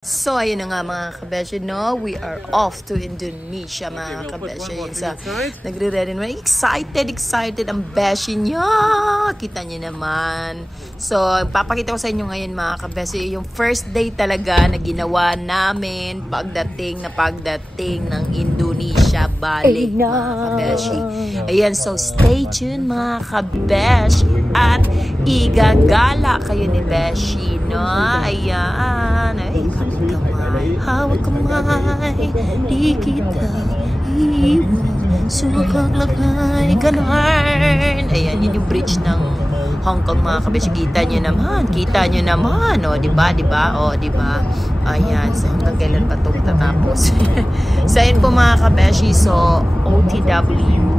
So, ayun na nga mga kabeshi, no? We are off to Indonesia, mga kabeshi. Yun sa nagre-ready naman. Excited ang beshi niya. Kita niyo naman. So, papakita ko sa inyo ngayon, mga kabeshi, yung first day talaga na ginawa namin pagdating ng Indonesia, balik, mga kabeshi. Ayan, so stay tuned, mga kabeshi. At igagala kayo ni Beshi, no? Ayan. Ay, kamay, hawak kamay, di kita iwan, sukang lagay, ganun. Ayan, yun yung bridge ng Hong Kong, mga kabeshi. Kita nyo naman, o, diba, o, diba, ayan, so hanggang kailan pa ito tatapos. So, yun po, mga kabeshi, so, OTW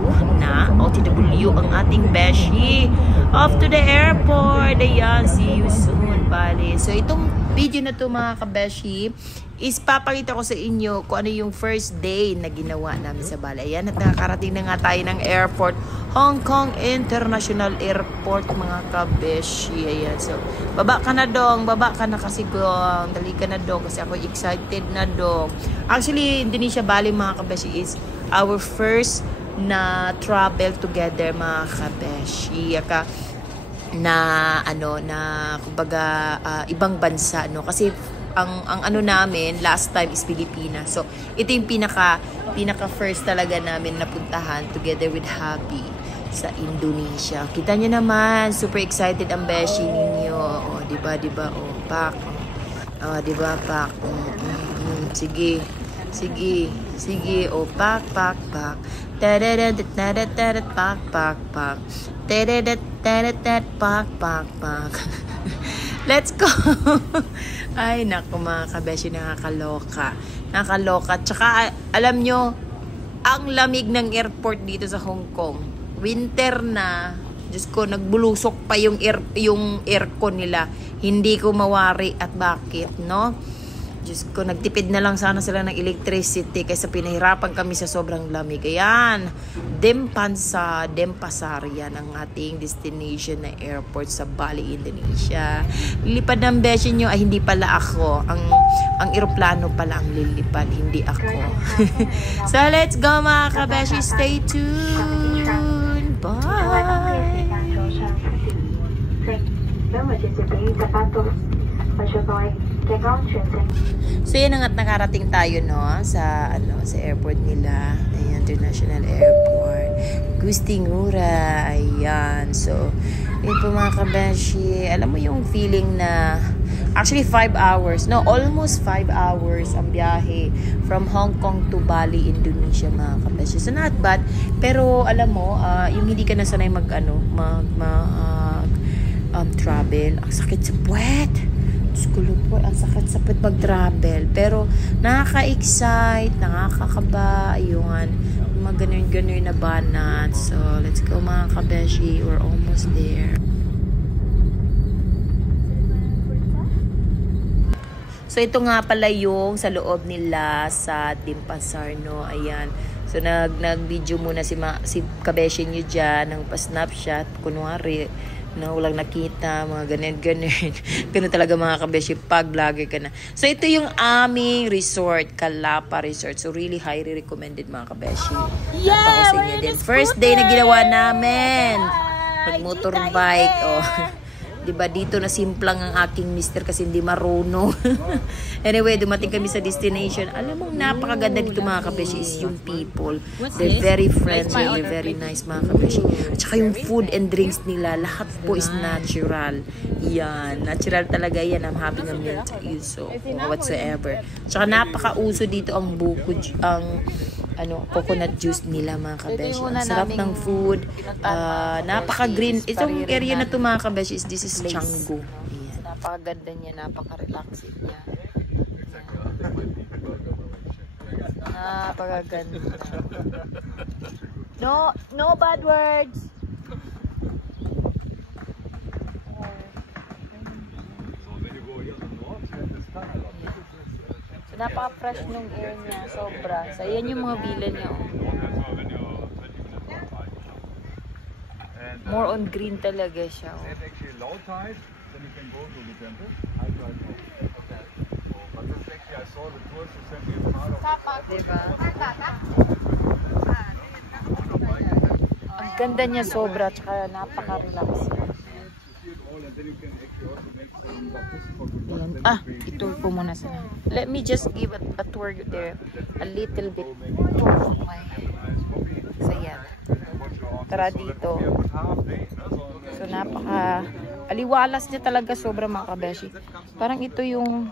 ang ating beshi, off to the airport. Ayan, see you soon, Bali. So, itong video na to, mga kabeshi, is papakita ko sa inyo kung ano yung first day na ginawa namin sa Bali. Ayan, at nakakarating na nga tayo ng airport, Hong Kong International Airport, mga kabeshi. Ayan, so baba ka na kasi gong, dali ka na dong kasi ako excited na dong. Actually, Indonesia Bali, mga kabeshi, is our first na travel together, mga kabeshi. Kumbaga ibang bansa, no, kasi ang ano namin last time is Pilipinas. So ito yung pinaka first talaga namin napuntahan together with Happy sa Indonesia. Kita niyo naman, super excited ang beshi ninyo. Oh, diba, oh, pak. Oh, diba, pak. Sige, oh, pak. Pak. Let's go. Ay, naku, mga kabeshi, nakakaloka. Tsaka, alam nyo, ang lamig ng airport dito sa Hong Kong. Winter na. Diyos ko, nagbulusok pa yung aircon nila. Hindi ko mawari at bakit, no? Diyos ko, nagtipid na lang sana sila ng electricity kaysa pinahirapan kami sa sobrang lamig. Ayan, Denpasar yan ang ating destination na airport sa Bali, Indonesia. Lilipad ng beshi nyo, ay hindi pala ako. Ang eroplano pala ang lilipad, hindi ako. So, let's go, mga kabeshi. Stay tuned. Bye! So yan ang nakarating tayo, no, sa airport nila, ayan, International Airport Gusti Ngurah. Ayan, so yun po, mga kabeshi, alam mo yung feeling na actually 5 hours, no, almost 5 hours ang biyahe from Hong Kong to Bali, Indonesia, mga kabeshi. So not bad, pero alam mo, yung hindi ka na sanay travel, ang sakit sa puwet. Skulo po, ang sakit sa mag-travel. Pero nakaka-excite, nakakakaba, yung mga ganun na banat. So, let's go, mga kabeshi. We're almost there. So, ito nga pala yung sa loob nila sa Denpasar, no? Ayan. So, nag-video muna si kabeshi nyo dyan ng pa-snapshot. Kunwari, no, walang nakita, mga ganun. Ganun talaga, mga kabeshi, pag vlogger ka na. So, ito yung aming resort, Calapa Resort. So, really highly recommended, mga kabeshi. Yeah! Then, first day na ginawa namin, nag-motorbike. Oh. Diba, dito na simplang ang aking mister kasi hindi marunong. Anyway, dumating kami sa destination. Alam mo, napakaganda dito, mga kabeshi, is yung people. They're very friendly, they're very nice, mga kabeshi. At saka yung food and drinks nila, lahat po is natural. Yan, natural talaga yan. I'm having a mint use, so whatsoever. At saka napakauso dito ang coconut juice nila, mga kabeshi. Ang sarap ng food. Napaka-green. Itong area na to, mga kabeshi, this is Canggu. Ayan. Napakaganda niya, napaka-relaxing niya. Napakaganda. No bad words. So, napaka-fresh nung air niya, sobra. So, yan yung mga villa niya. More on green talaga siya. Oh. Diba? Ang ganda niya sobra, tsaka napaka-relax. Ayan. Itour ko muna sa. Let me just give a tour there. A little bit tour of my Sayat. Tara dito. So napaka aliwalas niya talaga sobra mga kabeshi. Parang ito yung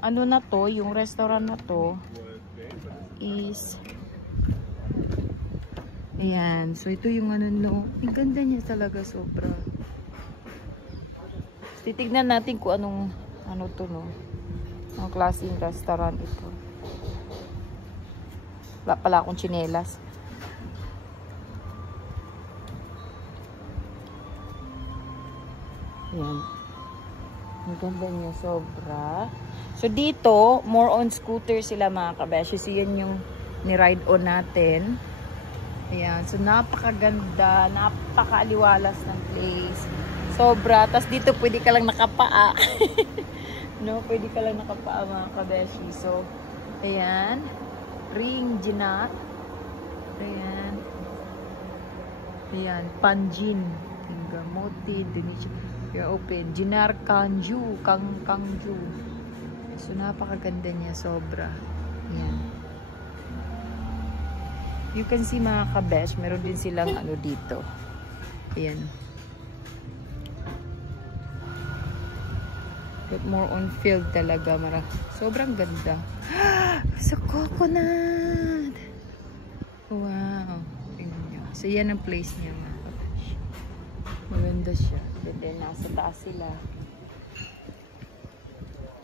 ano na to, yung restaurant na to is ayan. So ito yung ano no. Ang ganda niya talaga sobra. Titignan natin kung anong ano to no. Ang klaseng restaurant ito. Wala pala akong tsinelas. Ayan. Ang ganda niya sobra. So dito, more on scooter sila mga kabeshi. So yun yung ni-ride on natin. Ayan. So napakaganda, napakaaliwalas ng place. Sobra. Tapos dito pwede ka lang nakapaa. No, pwede ka lang nakapaa mga kabeshi. So, ayan. Ring Ginat. Ayan. Ayan. Panjin. Tingamoti. Dinichi. You're open. Jinar Kanju. Kangju. So, napakaganda niya. Sobra. Ayan. You can see mga kabesh. Meron din silang ano dito. Ayan. But more on field talaga. Sobrang ganda. Sa coconut. Wow. Tingnan nyo. So, yan ang place niya mga kabesh. Maganda siya. And then, nasa taas sila.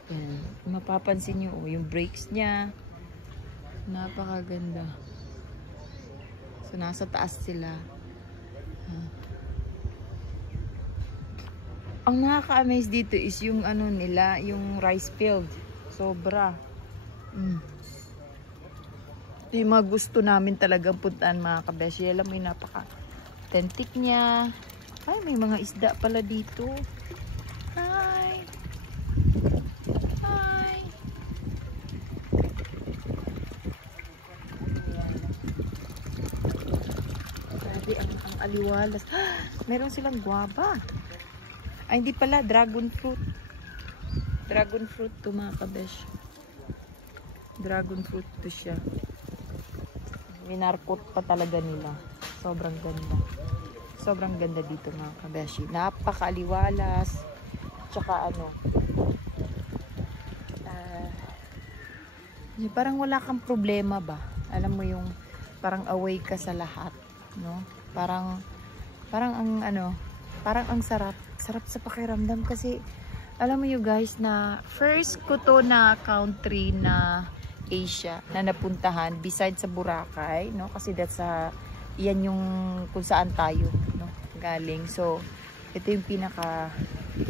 Yan. Mapapansin nyo, yung brakes niya. Napakaganda. So, nasa taas sila. Ang nakaka-amaze dito is yung ano nila, yung rice field. Sobra. Ito yung mga gusto namin talagang puntaan mga kabeshi. Alam mo yung napaka-authentic niya. Ay, may mga isda pala dito. Hi! Hi! Grabe, ang aliwalas. Meron silang guava. Ay, hindi pala. Dragon fruit. Dragon fruit to mga kabesh. Dragon fruit to siya. Minarkot pa talaga nila. Sobrang ganda. Sobrang ganda dito mga kabeshi. Napakaaliwalas. Tsaka ano. Parang wala kang problema ba? Alam mo yung parang away ka sa lahat. No? Parang ang ano. Parang ang sarap. Sarap sa pakiramdam kasi alam mo you guys na first ko to na country na Asia na napuntahan besides sa Boracay, no? Kasi that's yan yung kung saan tayo, no? Galing. So, ito yung pinaka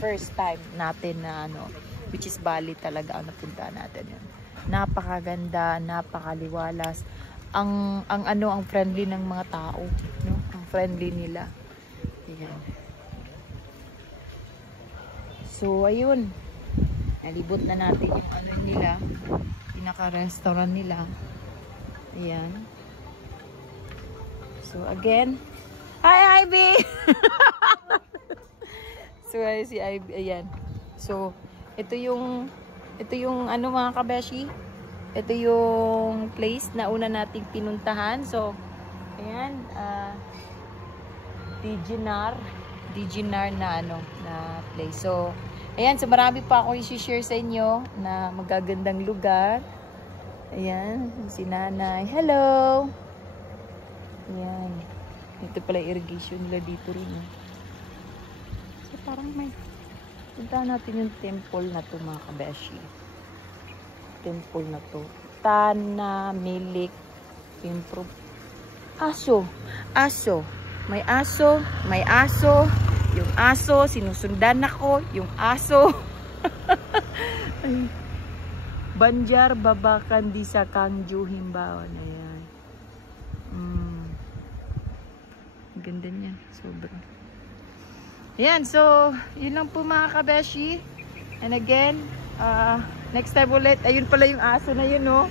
first time natin na ano, which is Bali talaga ang napuntahan natin yun. Napakaganda, napakaliwalas. Ang friendly ng mga tao, no? Ang friendly nila. Ayan. So, ayun. Nalibot na natin yung ano nila. Pinaka-restaurant nila. Ayan. So, again. Hi, Ivy! So, si Ivy. Ayan. So, ito yung ano mga kabeshi. Ito yung place na una nating pinuntahan. So, ayan. Diginar na ano, na place. So, ayan, so marami pa ako i-share sa inyo na magagandang lugar. Ayan, si Nanay. Hello! Ayan. Ito pala irrigation nila dito rin. So, parang may puntahan natin yung temple na to mga kabeshi. Temple na to. Tana, Milik, Improve. Aso. May aso. Yung aso, sinusundan ako. Yung aso. Banjar, Babakan, di sa Kangju, Himbawan. Ayan. Ganda niya. Sobra. Ayan. So, yun lang po mga kabeshi. And again, Next time ulit. Ayun pala yung aso na yun, no?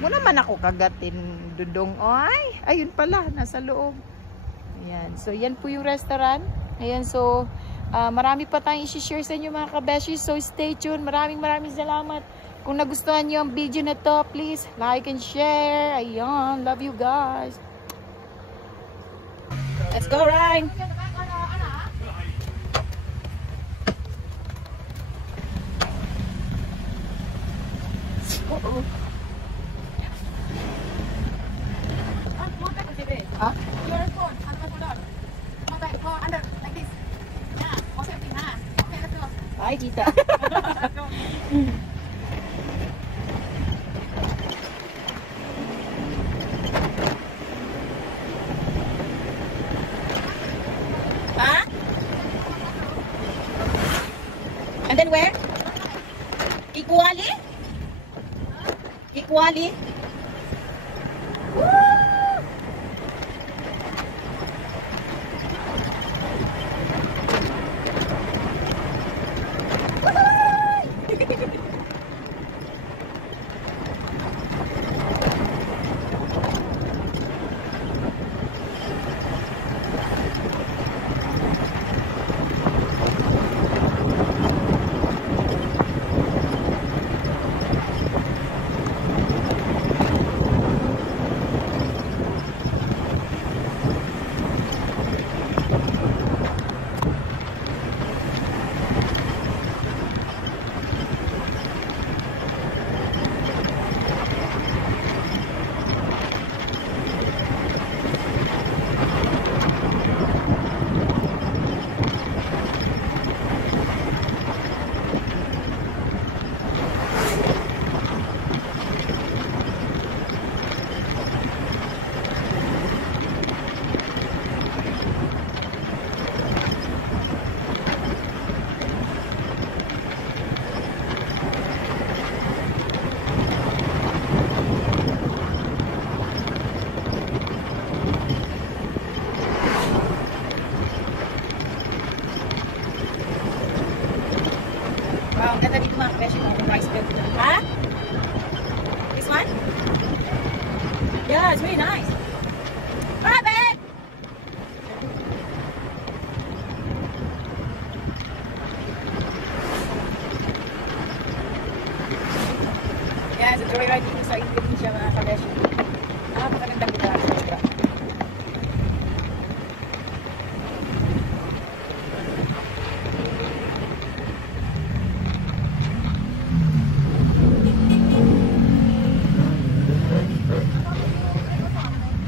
Muna man ako kagatin, Dudong. Ay, ayun pala, nasa loob. Ayan. So, yan po yung restaurant. Ayan, so, marami pa tayong isi-share sa inyo mga kabeshi. So, stay tuned. Maraming salamat. Kung nagustuhan nyo ang video na to, please like and share. Ayan. Love you guys. Let's go, Ryan. Huh? Your phone, hold on. Go under, like this. Yeah, what's everything, huh? Okay, let's go. Bye, Tita. Huh? And then where? Equally? Equally? Wow, ang ganda dito mga kabeshi ng rice bed. Ha? This one? Yeah, it's really nice. Bye, babe! Yeah, it's a joyride dito sa Indonesia mga kabeshi. Napakagandang lugar. Sobra.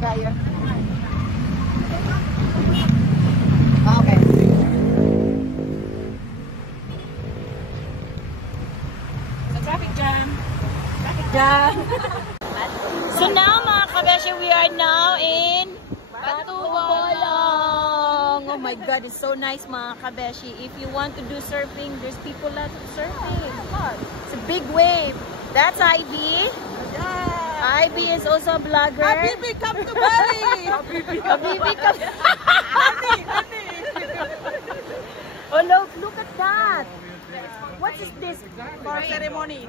Kaya. Okay. So traffic jam. Traffic jam. So now mga kabeshi, we are now in Batubolong. Oh my God, it's so nice mga kabeshi. If you want to do surfing, there's people that do surfing. It's a big wave. That's Ivy. Ivy is also a blogger. Habibi, come to Bali! Habibi, come. Oh look at that. What is this? For ceremony.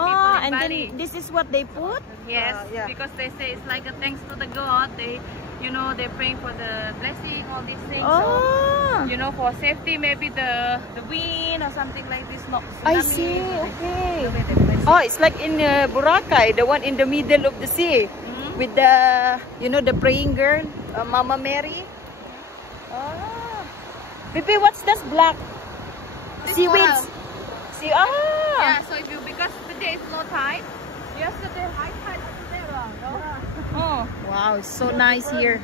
Oh, and then this is what they put? Yes, Yeah. because they say it's like a thanks to the God. They, they're praying for the blessing, all these things. Oh, So, for safety, maybe the wind or something like this. Not I tsunami. see. Okay. The way they bless it. Oh, it's like in Boracay, the one in the middle of the sea, with the, the praying girl, Mama Mary. Oh, Bibi, what's this black? Seaweeds. See, Yeah, so because today is low tide, yesterday high tide was there. Oh, wow, it's so nice here.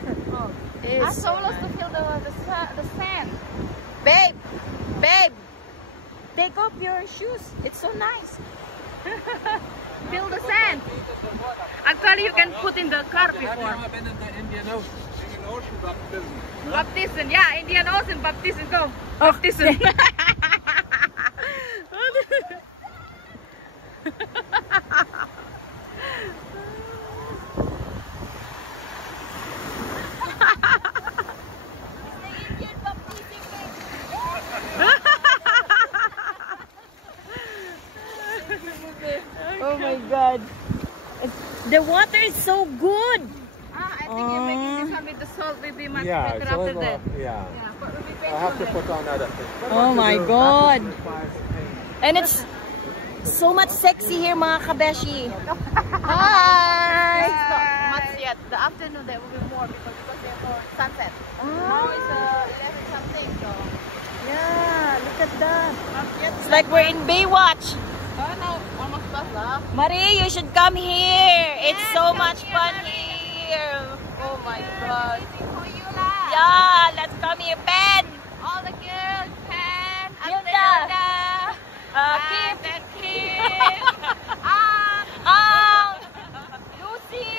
It I is. told us to feel the sand. Babe, take off your shoes. It's so nice. Feel the sand. Actually, you can put in the car before. Indian Ocean baptism. Baptism, yeah, Indian Ocean baptism. Go. Baptism. Oh my God. The water is so good. I think you're making this one with the salt will be much Yeah, better it's a after little, that. yeah. But we'll be I have to painful put on other things. But Oh what to my do, God. that requires paint. And it's so much sexy here, mga kabeshi. Hi! It's not much yet. The afternoon there will be more because they're for sunset. Now it's 11 something, so Yeah, look at that. not yet. It's like we're in Baywatch. Oh no, almost past lah. Marie, you should come here. It's so much fun here. Oh my God. Waiting for you lah. Yeah, let's come here, Ben. All the girls, Pen, Hilda. Keith, Keith. and Keith. Lucy.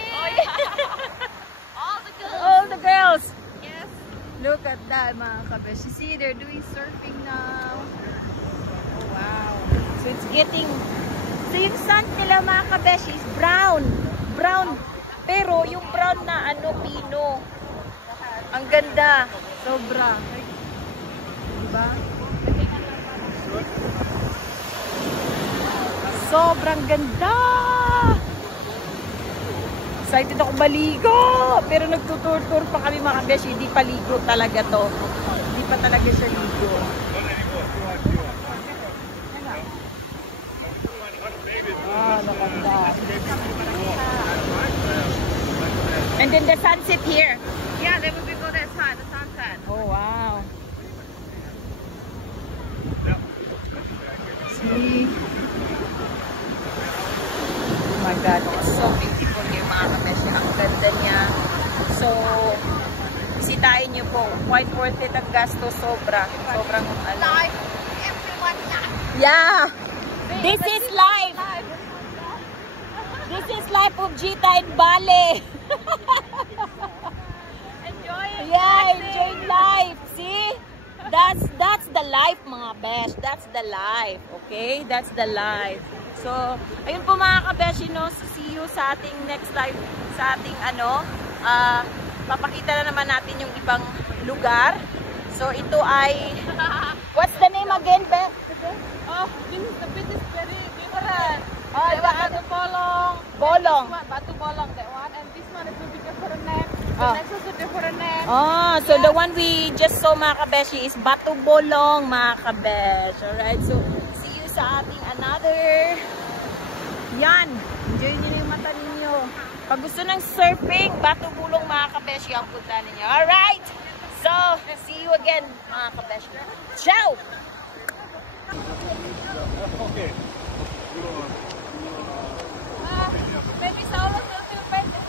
All the girls. All the girls. Yes. Look at that, mga kabeshi. See, they're doing surfing now. Oh, wow. So it's getting... So yung sand nila, mga kabeshi, is brown. Brown. Pero yung brown na pino. Ang ganda. Sobra. Diba? Sobrang ganda. Excited ako maligo. Pero nagtutur-tur pa kami, mga kabeshi. Hindi paligo talaga to. Hindi pa talaga siya ligo. Ah, look at that. And then the sunset here. Yeah, they will be go that side, the sunset. Oh, wow. See? Oh my God, it's so beautiful here, mga kabeshi. Ang ganda niya. So, bisitahin niyo po. Quite worth it ang gasto. Sobra. Sobrang ano. Live, everyone live. Yeah! This is life! This is life of Gita in Bali! Enjoy it. Yeah, enjoying life. See? That's the life, mga besh. That's the life. Okay? That's the life. So, ayun po mga kabeshi, no? See you sa ating next live. Sa ating papakita na naman natin yung ibang lugar. So, ito ay... What's the name again, Beth? Oh, this is the bit is very different. Oh, That one Batu Bolong. Bolong. This one Batu Bolong, that one. And this one it will be different name. The Oh. next also different name. Oh, so the one we just saw, mga kabeshi, is Batu Bolong, mga kabesh. Alright, so see you sa ating another. Yan, enjoy nyo na yung mata ninyo. Pag gusto ng surfing, Batu Bolong, mga kabeshi, ang punta ninyo. Alright, so see you again, mga kabeshi. Ciao! Okay. Maybe Saulo will feel better.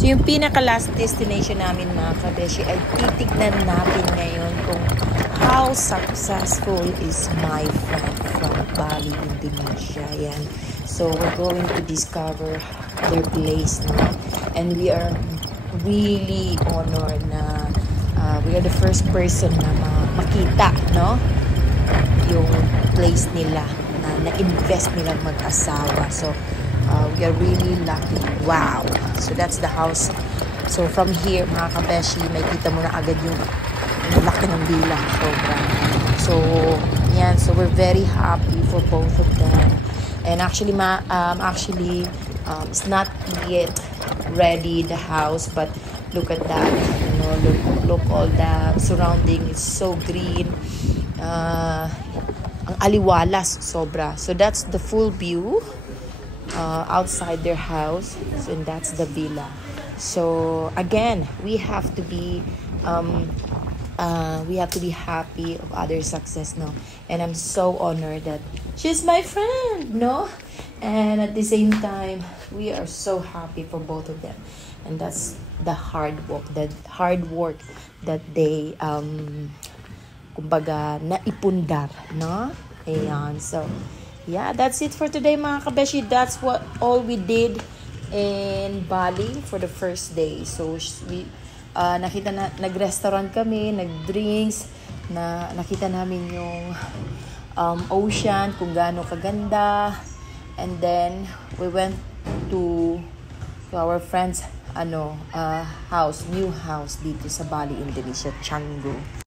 So yung pinaka-last destination namin, mga kabeshi, ay titignan natin ngayon kung how successful is my friend from Bali, Indonesia. Yan. So we're going to discover their place, no? And we are really honored na we are the first person na makita, no? Yung place nila na na-invest nilang mag-asawa. So we are really lucky. Wow! So that's the house. So from here, mga kabeshi, may kita mo na agad yung laki ng villa. So yan. So we're very happy for both of them. And actually, it's not yet ready, the house, but look at that. You know, look all the surrounding is so green. Ang aliwalas, sobra. So that's the full view. Outside their house, so, and that's the villa. So again, we have to be happy of other success, no? And I'm so honored that she's my friend, no? And at the same time, we are so happy for both of them, and that's the hard work that they kumbaga naipundar, no? Ayan, so yeah, that's it for today, mga kabeshi. That's all we did in Bali for the first day. So we nag-restaurant kami, nag-drinks, nakita namin yung ocean, kung gaano kaganda. And then we went to our friend's new house dito sa Bali, Indonesia, Canggu.